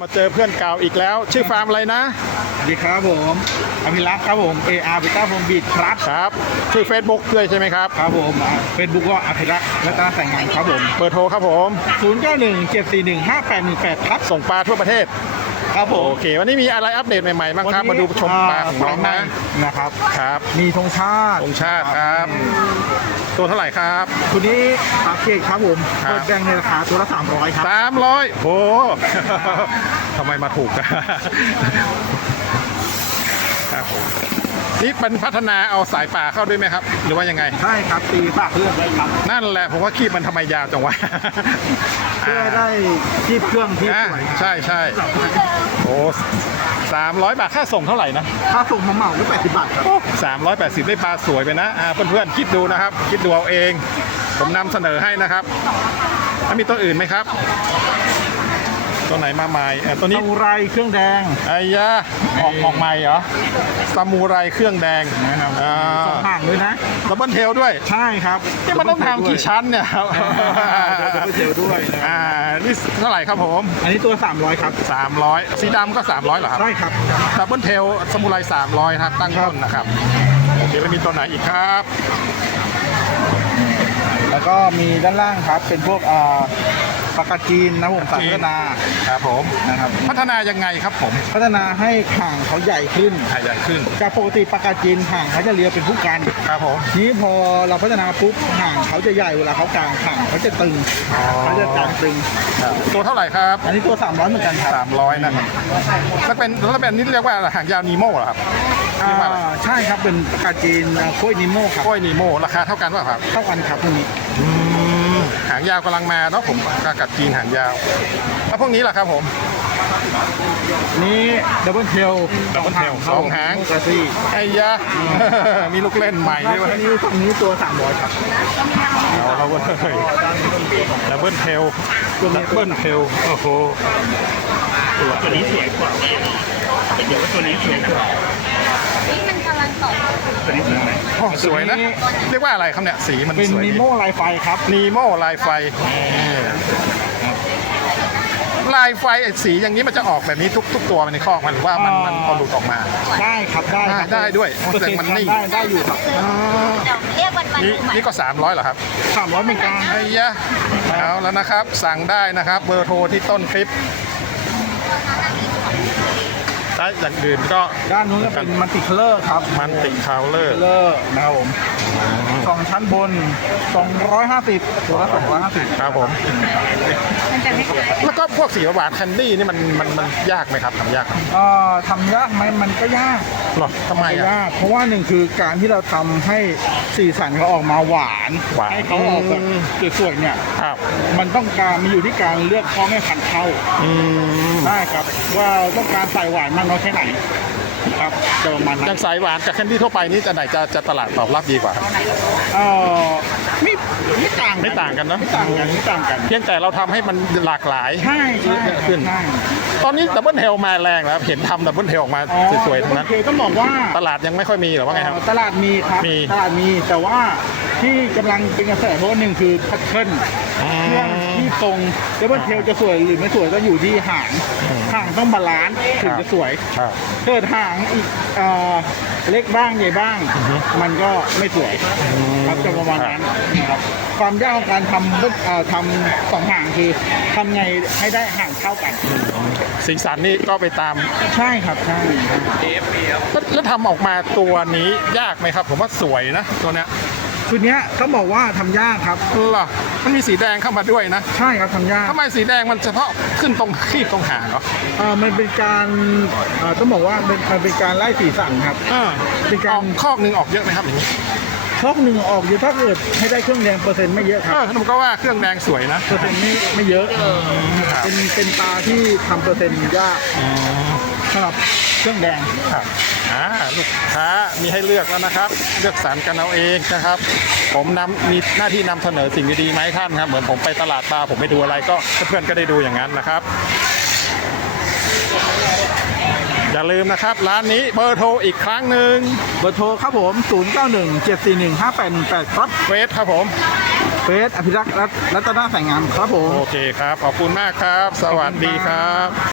มาเจอเพื่อนเก่าอีกแล้ว ชื่อฟาร์มอะไรนะสวัสดีครับผมอภิรักษ์ครับผม AR บิต้าโฟมบีดครับ ครับชื่อ Facebook ด้วยใช่ไหมครับ ครับผมเฟซบุ๊กก็อภิรักษ์รัตนแต่งงานครับผม เบอร์โทรครับผม 0 9 1 7 4 1 5 8 1 8 ครับ ส่งปลาทั่วประเทศ ครับผม โอเค วันนี้มีอะไรอัปเดตใหม่ๆบ้างครับ มาดูชมปลาของน้องนะ นะครับ ครับ มีธงชาติธงชาติครับ ตัวเท่าไหร่ครับตัวนี้ปลาเค้กครับผมครับเปิดแดงในราคาตัวละ300ครับสามร้อยโหทำไมมาถูกกันครับผม นี่เป็นพัฒนาเอาสายป่าเข้าด้วยไหมครับ หรือว่ายังไง ใช่ครับตีฝากเพื่อนไว้ครับนั่นแหละผมว่าคีบมันทำไมยาวจังวะเพื่อให้ได้ที่เครื่องที่อ่าสวยใช่ใช่โอ้สามร้อยบาทค่าส่งเท่าไหร่นะถ้าส่งมาเหมาก็80บาทครับสามร้อยแปดสิบได้ปลาสวยไปนะอ่าเพื่อนๆคิดดูนะครับ คิดดูเอาเอง ผมนำเสนอให้นะครับแล้วมีตัวอื่นไหมครับ ตัวไหนมาใหม่เอ่อตัวนี้ซามูไรเครื่องแดงไอ้ยาออกออกใหม่เหรอซามูไรเครื่องแดงนะครับอ่าสองห่างด้วยนะดับเบิลเทลด้วยใช่ครับนี่มันต้องทำกี่ชั้นเนี่ยครับดับเบิลเทลด้วยนะอ่านี่เท่าไหร่ครับผม อันนี้ตัว 300 ครับ 300 สีดำก็ 300เหรอครับใช่ครับดับเบิลเทลสมุไร300ครับตั้งต้นนะครับโอเคแล้วมีตัวไหนอีกครับแล้วก็มีด้านล่างครับเป็นพวกอ่า ปากกาจีนนะผมสายพัฒนาครับผมนะครับพัฒนายังไงครับผมพัฒนาให้ห่างเขาใหญ่ขึ้นใหญ่ขึ้นจากปกติปากกาจีนห่างเขาจะเรียวเป็นผู้กันครับผมนี้พอเราพัฒนาปุ๊บห่างเขาจะใหญ่เวลาเขากลางห่างเขาจะตึงเขาจะกลางตึงตัวเท่าไหร่ครับอันนี้ตัว 300เหมือนกันครับ300นะครับถ้าเป็นถ้าเป็นนี่เรียกว่าอะไรหางยาวนีโม่เหรอครับเรียกว่าอะไรอ่าใช่ครับเป็นปากกาจีนอ่าโค้ยนิโมครับกล้วยนีโม่ราคาเท่ากันเปล่ะครับเท่ากันครับพวกนี้ หางยาวกำลังมาเนาะผมกากัดจีนหางยาวแล้วพวกนี้ล่ะครับผม นี่ดับเบิลเทล Double tail สองหาง กระซี่ไอ้ยะ มีลูกเล่นใหม่อัด้วยวะนนี้ฝั่งนี้ตัว300ครับเอาเราเว้ยดับเบิลเทลดับเบิลเทลโอ้โหตัวนี้สวยกว่าแต่เดี๋ยวว่าตัวนี้สวยกว่า นี่มันกำลัง ตัวนี้สวยไหมโอ้สวยนะ เรียกว่าอะไรครับเนี่ย สีมันเป็นสวยนีโมลายไฟครับนีโม่ลายไฟลายไฟสีอย่างนี้มันจะออกแบบนี้ทุกทุกตัวมันในคอกมันหรือว่ามันมันพอหลุดออกมา ได้ครับได้ได้ด้วยเปอร์เซ็นต์แต่มันนิ่งได้ได้อยู่ครับเรียกวันวันนี่ดูใหม่นี่ก็300เหรอครับ300เหมือนกันไอ้ยะเอาแล้วนะครับ สั่งได้นะครับ เบอร์โทรที่ต้นคลิป ถ้าอย่างอื่นก็ด้านนู้นก็เป็นมันติเคลอร์ครับมันติคาวเลอร์เลอร์นะครับผมสองชั้นบน 250ตัวละ250 ครับผม มันจะไม่คล้ายแล้ว ก็พวกสีหวานแคนดี้นี่มันมันมันยากไหมครับทำยากไหมเอ่อทำยากไหมมันก็ยากหรอทำไมอะ ยาก เพราะว่าหนึ่งคือการที่เราทำให้สีสันเขาออกมาหวานหวานให้เขาออกแบบสวยๆเนี่ย ครับมันต้องการมันอยู่ที่การเลือกพ่อแม่พันธุ์เข้าอืมได้ครับ ว่าต้องการใส่หวานมากน้อยแค่ไหน ครับจะประมาณอนั้ย่านงสายหวานกับแคนดี้ทั่วไปนี่จะไหนจะจะตลาดตอบรับดีกว่าครับเอ่อไม่ไม่ ต่างไม่ต่างกันเนอะไม่ต่างกันไม่ต่างกันเพียงแต่เราทำให้มันหลากหลาย ใช่ใช่เยอะขึ้น ใช่ตอนนี้ดับเบิลเทลมาแรงแล้วครับเห็นทำดับเบิลเทลออกมาอ๋อสวยๆทั้งนั้น โอเคต้องบอกว่าตลาดยังไม่ค่อยมีหรอว่าไงครับ เอ่อตลาดมีครับมี ตลาดมีแต่ว่า ที่กำลังเป็นกระแสเพราะว่าหนึ่งคือแพทเทิร์นอืมเครื่องที่ทรงดับเบิลเทลจะสวยหรือไม่สวยก็อยู่ที่หางหางต้องบาลานซ์ถึงจะสวยครับ เกิดหางอีกเอ่อเล็กบ้างใหญ่บ้าง มันก็ไม่สวยครับจะประมาณนั้นนะครับความยากของการทำเบิ้ลเอ่อทำสองหางคือทำไงให้ได้ห่างเท่ากันสีสันนี่ก็ไปตามใช่ครับใช่ครับแล้วแล้วทำออกมาตัวนี้ยากไหมครับ ผมว่าสวยนะตัวเนี้ย ชุดเนี้ยต้องบอกว่าทำยากครับ เหรอมันมีสีแดงเข้ามาด้วยนะใช่ครับทำยาก ทำไมสีแดงมันเฉพาะขึ้นตรงขีบตรงหางเหรอเอ่อมันเป็นการเอ่อต้องบอกว่าเป็นมันเป็นการไล่สีสันครับ เออเป็นการ ออกคอกหนึ่งออกเยอะไหมครับอย่างนี้ช็อกหนึ่งออกอยู่ถ้าเกิดให้ได้เครื่องแดงเปอร์เซ็นต์ไม่เยอะคเอรับอผมก็ว่าเครื่องแดงสวยนะ เปอร์เซ็นต์ไม่ไม่เยอะ ครับเป็นเป็นปลาที่ทำเปอร์เซ็นต์ยากสำหรับเครื่องแดงครับ อ่าลูกค้ามีให้เลือกแล้วนะครับ เลือกสรรกันเอาเองนะครับ ผมนำมีหน้าที่นำเสนอสิ่งดีๆมาให้ท่านครับ เหมือนผมไปตลาดปลาผมไปดูอะไรก็เพื่อนๆก็ได้ดูอย่างนั้นนะครับอย่าลืมนะครับ ร้านนี้เบอร์โทรอีกครั้งหนึ่งเบอร์โทรครับผม 091 741 5818 ครับเฟซครับผมเฟสอภิรักษ์รัตรัตนาสายงามครับผม โอเคครับ ขอบคุณมากครับ สวัสดีครับ